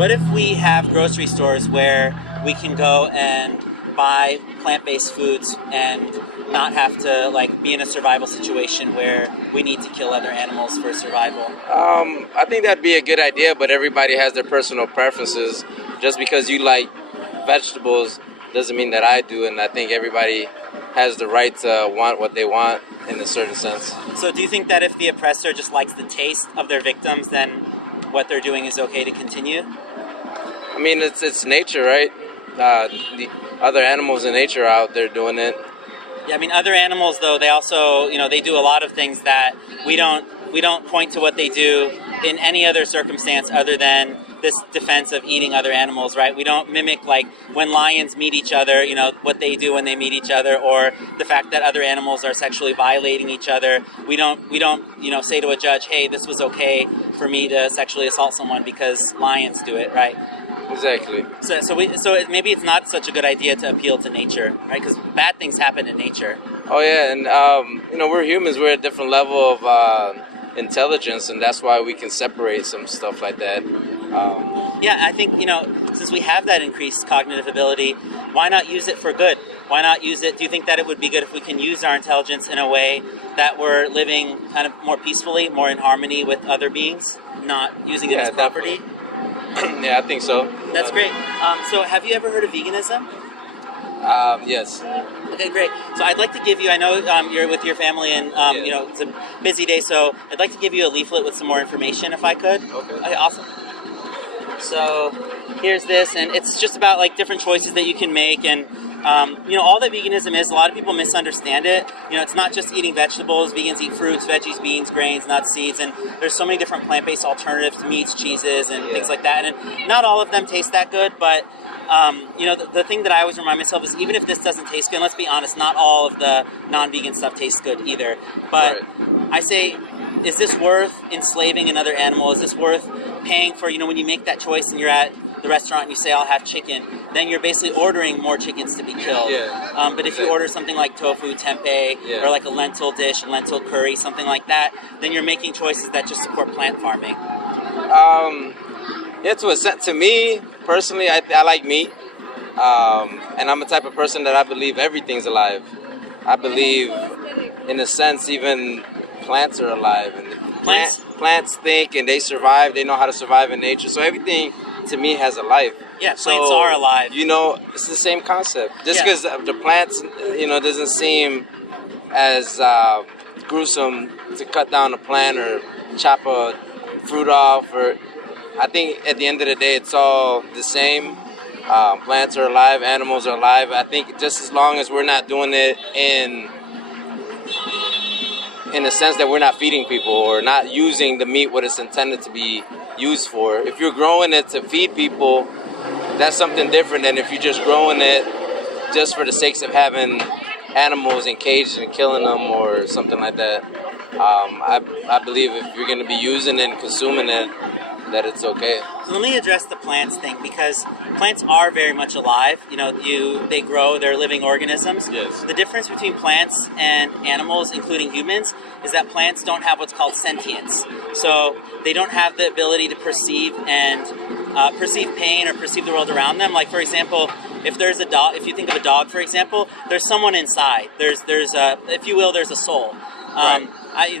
what if we have grocery stores where we can go and buy plant-based foods and not have to like be in a survival situation where we need to kill other animals for survival? I think that'd be a good idea, but everybody has their personal preferences. Just because you like vegetables doesn't mean that I do, and I think everybody has the right to want what they want in a certain sense. So do you think that if the oppressor just likes the taste of their victims, then what they're doing is okay to continue? I mean, it's nature, right? The other animals in nature are out there doing it. Yeah, I mean, other animals, though, they also, they do a lot of things that we don't point to what they do in any other circumstance other than this defense of eating other animals, right? We don't mimic, like, when lions meet each other, what they do when they meet each other, or the fact that other animals are sexually violating each other. We don't say to a judge, hey, this was okay for me to sexually assault someone because lions do it, right? Exactly. So maybe it's not such a good idea to appeal to nature, right? Because bad things happen in nature. Oh yeah, and we're humans. We're at a different level of intelligence, and that's why we can separate some stuff like that. Yeah, I think since we have that increased cognitive ability, why not use it for good? Why not use it? Do you think that it would be good if we can use our intelligence in a way that we're living kind of more peacefully, more in harmony with other beings, not using it as property? Yeah, I think so. That's great. So have you ever heard of veganism? Yes. Okay, great. So I'd like to give you, I know you're with your family and, it's a busy day, so I'd like to give you a leaflet with some more information if I could. Okay, awesome. So here's this, and it's just about like different choices that you can make, and all that veganism is, a lot of people misunderstand it. It's not just eating vegetables. Vegans eat fruits, veggies, beans, grains, nuts, seeds, and there's so many different plant-based alternatives to meats, cheeses, and things like that. And not all of them taste that good, but the thing that I always remind myself is even if this doesn't taste good, and let's be honest, not all of the non-vegan stuff tastes good either. But I say, is this worth enslaving another animal? Is this worth paying for, when you make that choice and you're at the restaurant and you say, I'll have chicken, then you're basically ordering more chickens to be killed. Yeah. But if you order something like tofu, tempeh, or like a lentil dish, a lentil curry, something like that, then you're making choices that just support plant farming. Yeah, to me, personally, I like meat. And I'm the type of person that I believe everything's alive. I believe, in a sense, even plants are alive. And plants think and they survive. They know how to survive in nature. So everything, to me, has a life. Yeah, plants are alive. It's the same concept. Just because the plants, doesn't seem as gruesome to cut down a plant or chop a fruit off, or I think at the end of the day, it's all the same. Plants are alive, animals are alive. I think just as long as we're not doing it in a sense that we're not feeding people or not using the meat what it's intended to be used for. If you're growing it to feed people, that's something different than if you're just growing it just for the sakes of having animals encaged and killing them or something like that. I believe if you're going to be using it and consuming it, that it's okay. So let me address the plants thing, because plants are very much alive. They grow, they're living organisms. Yes. The difference between plants and animals, including humans, is that plants don't have what's called sentience. So they don't have the ability to perceive and perceive pain or perceive the world around them. Like, for example, if there's a dog, if you think of a dog, for example, there's someone inside. There's a, if you will, there's a soul.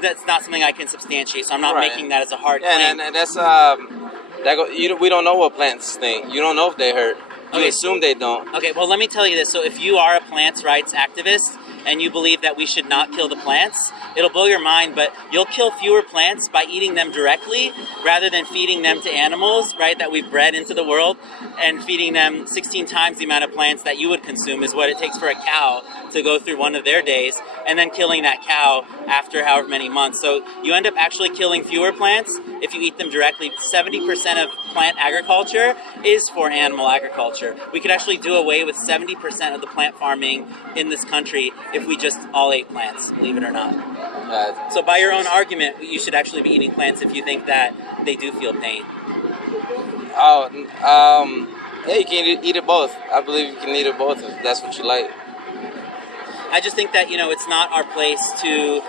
That's not something I can substantiate, so I'm not making that as a hard claim. And that's we don't know what plants think. You don't know if they hurt. You assume they don't. Okay, well, let me tell you this. So if you are a plants rights activist and you believe that we should not kill the plants, it'll blow your mind, but you'll kill fewer plants by eating them directly rather than feeding them to animals, right, that we've bred into the world, and feeding them 16 times the amount of plants that you would consume is what it takes for a cow to go through one of their days, and then killing that cow after however many months. So you end up actually killing fewer plants if you eat them directly. 70% of plant agriculture is for animal agriculture. We could actually do away with 70% of the plant farming in this country if we just all ate plants, believe it or not. So by your own argument, you should actually be eating plants if you think that they do feel pain. Yeah, you can eat it both. I believe you can eat it both if that's what you like. I just think that, it's not our place to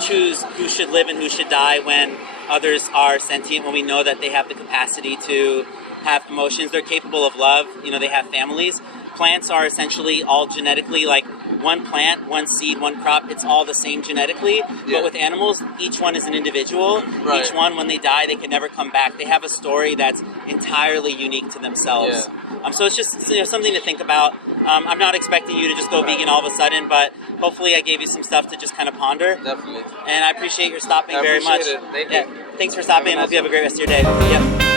choose who should live and who should die when others are sentient, when we know that they have the capacity to have emotions. They're capable of love. You know, they have families. Plants are essentially all genetically like one plant, one seed, one crop. It's all the same genetically. But with animals, each one is an individual. Right. Each one, when they die, they can never come back. They have a story that's entirely unique to themselves. So it's just, you know, something to think about. I'm not expecting you to just go vegan all of a sudden, but hopefully I gave you some stuff to just kind of ponder. Definitely. And I appreciate your stopping very much. It. Thank you. Thanks for stopping. Hope you have a great rest of your day. Yep.